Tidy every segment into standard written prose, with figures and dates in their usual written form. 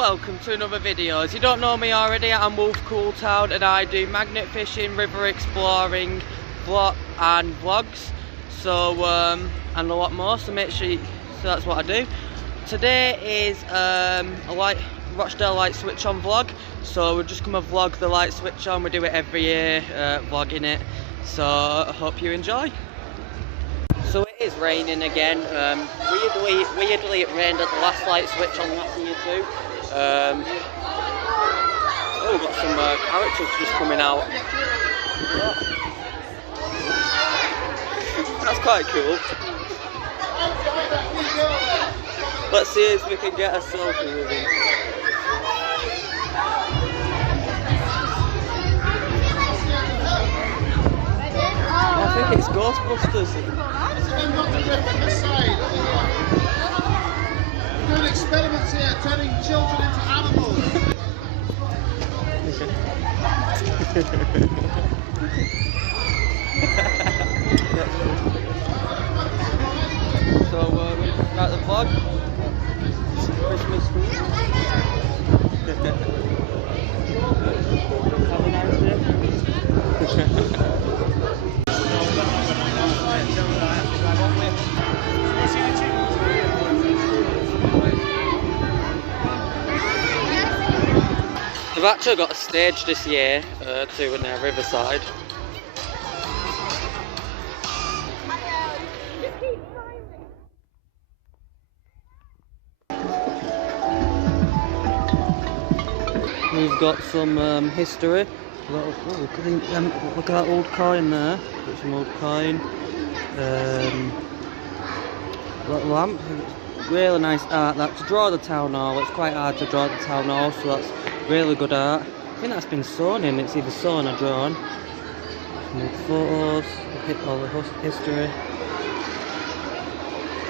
welcome to another video. As you don't know me already, I'm Wolfcooltown and I do magnet fishing, river exploring, and vlogs. So and a lot more. So make sure so that's what I do. Today is a Rochdale light switch on vlog. So we're just gonna vlog the light switch on. We do it every year, vlogging it. So I hope you enjoy. So it is raining again. Weirdly it rained at the last light switch on last year too. Oh, we've got some characters just coming out. That's quite cool. Let's see if we can get a selfie with him. I think it's Ghostbusters. We're doing experiments here, turning children into animals. So we're at the vlog. Christmas food. Have a nice day. They've actually got a stage this year too in their riverside. We've got some history. Look at that old coin there. Got some old coin. Little lamp. Really nice art. That to draw the town hall. It's quite hard to draw the town hall, so that's really good art. I think that's been sewn in. It's either sewn or drawn. Some old photos. All the history.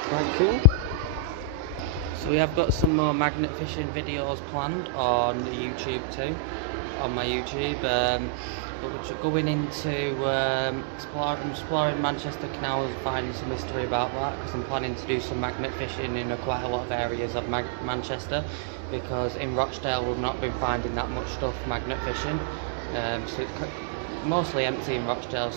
Quite cool. So we have got some more magnet fishing videos planned on YouTube too, on my YouTube. But we're going into exploring Manchester canals, finding some history about that, because I'm planning to do some magnet fishing in quite a lot of areas of Manchester, because in Rochdale we've not been finding that much stuff magnet fishing. So it's mostly empty in Rochdale.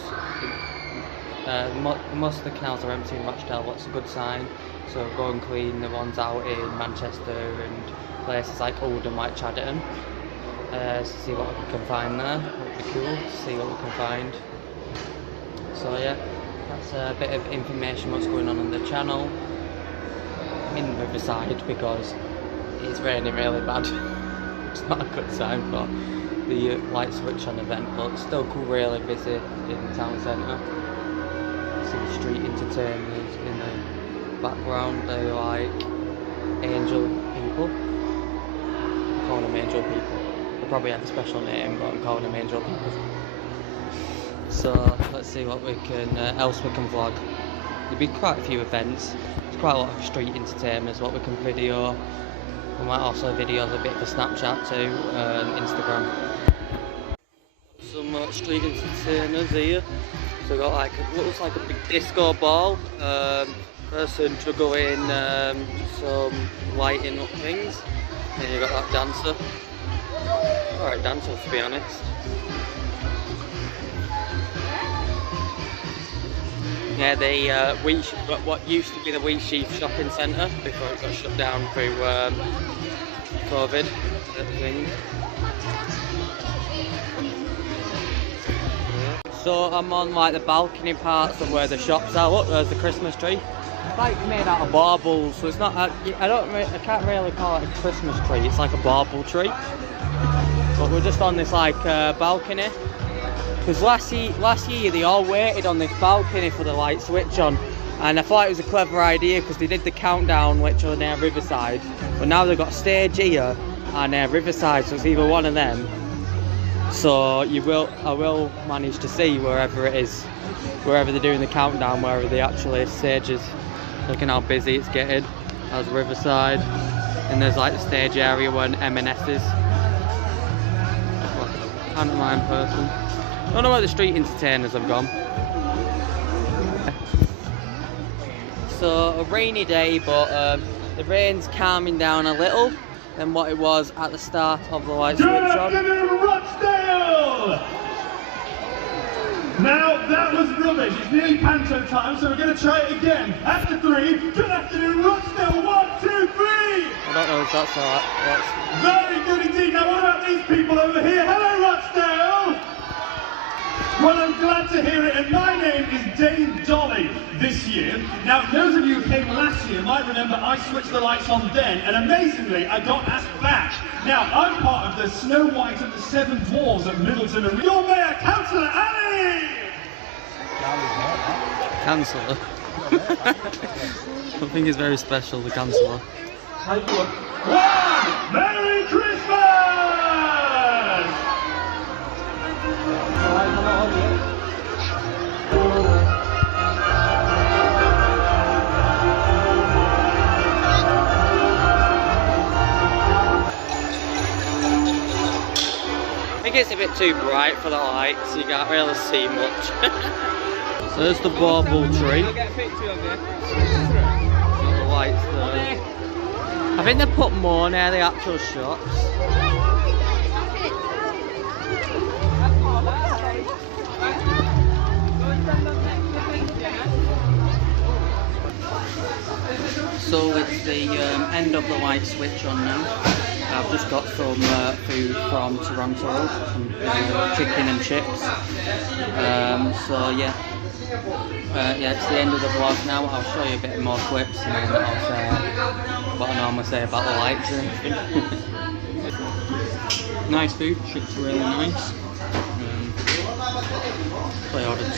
Most of the canals are empty in Rochdale, what's a good sign. So go and clean the ones out in Manchester and places like Oldham, like Chadderton. See what we can find there. That would be cool to see what we can find. So yeah, that's a bit of information what's going on the channel. I'm in Riverside because it's raining really bad. It's not a good sign for the light switch on event, but still cool, really busy in the town centre. See the street entertainers in the background. They're like angel people. I'm calling them angel people. They probably have a special name, but I'm calling them angel people. So let's see what we can else we can vlog. There'll be quite a few events. There's quite a lot of street entertainers what we can video. We might also video a bit for Snapchat too, and Instagram. Some street entertainers here. So we've got like looks like a big disco ball. Person juggling some lighting up things. And you've got that dancer. Alright dancer, to be honest. Yeah, the what used to be the Wee Sheaf shopping centre before it got shut down through COVID thing. So I'm on like the balcony parts of where the shops are. Look, there's the Christmas tree. It's like made out of baubles, so it's not. I can't really call it a Christmas tree. It's like a bauble tree. But we're just on this like balcony. Because last year they all waited on this balcony for the light switch on, and I thought it was a clever idea because they did the countdown which was near Riverside. But now they've got stage here and Riverside, so it's either one of them. So I will manage to see wherever it is, wherever they're doing the countdown, wherever the actual stage is. Looking how busy it's getting. There's Riverside, and there's like the stage area where M&S is. Pantomime person. I don't know where the street entertainers have gone. So a rainy day, but the rain's calming down a little. than what it was at the start of the light switch Good on. afternoon, Rochdale! Now, that was rubbish. It's nearly panto time, so we're going to try it again. After 3, good afternoon, Rochdale. 1, 2, 3! I don't know if that's alright. Very good indeed. Now, what about these people over here? Hello, Rochdale! Well, I'm glad to hear it, and my name is Dame Dolly this year. Now, those of you who came last year might remember I switched the lights on then, and amazingly, I got asked back. Now, I'm part of the Snow White and the Seven Dwarves at Middleton, and your Mayor, Councillor Annie! Councillor. I think it's very special, the councillor. Merry Christmas! I think it's a bit too bright for the lights, you can't really see much. So there's the bauble tree. Got the lights there. I think they put more near the actual shops. So it's the end of the light switch on now. I've just got some food from Toronto, some chicken and chips. So yeah. Yeah, it's the end of the vlog now. I'll show you a bit more clips and then I'll say what I normally say about the lights and everything. Nice food, chips really nice. So I ordered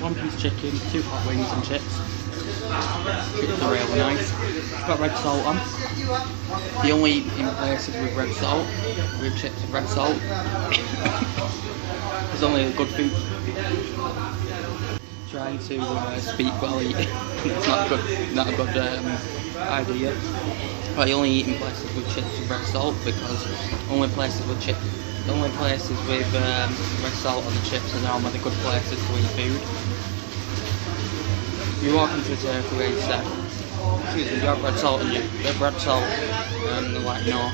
1 piece chicken, 2 hot wings and chips. Chips are really nice. It's got red salt on. You only eat in places with red salt, with chips with red salt. It's only good food. Trying to speak while eating. It's not a good idea. But you only eat in places with chips with red salt because only places with red salt on the chips are normally the good places to eat food. You walk into a takeaway and say, excuse me, you have red salt and you have red salt, and they're like, no.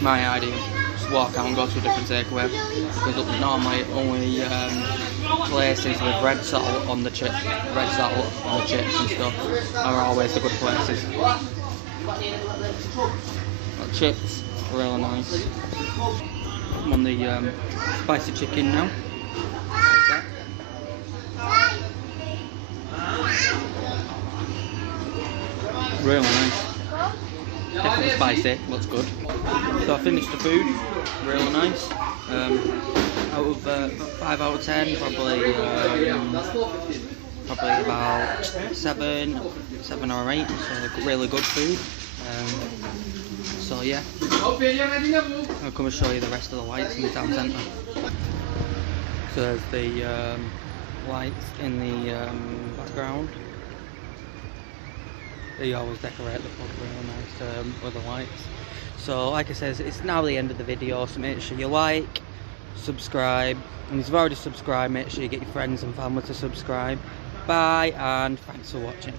My idea, just walk out and go to a different takeaway because normally only places with red salt on the chips and stuff are always the good places. But chips, really nice. I'm on the spicy chicken now. Really nice. Definitely spicy, looks good. So I finished the food, really nice. Out of 5 out of 10, probably about 7 or 8. So really good food. So yeah, I'll come and show you the rest of the lights in the town centre. So there's the lights in the background. They always decorate the pub really nice with the lights. So like I said, it's now the end of the video, so make sure you like, subscribe, and if you've already subscribed, make sure you get your friends and family to subscribe. Bye, and thanks for watching.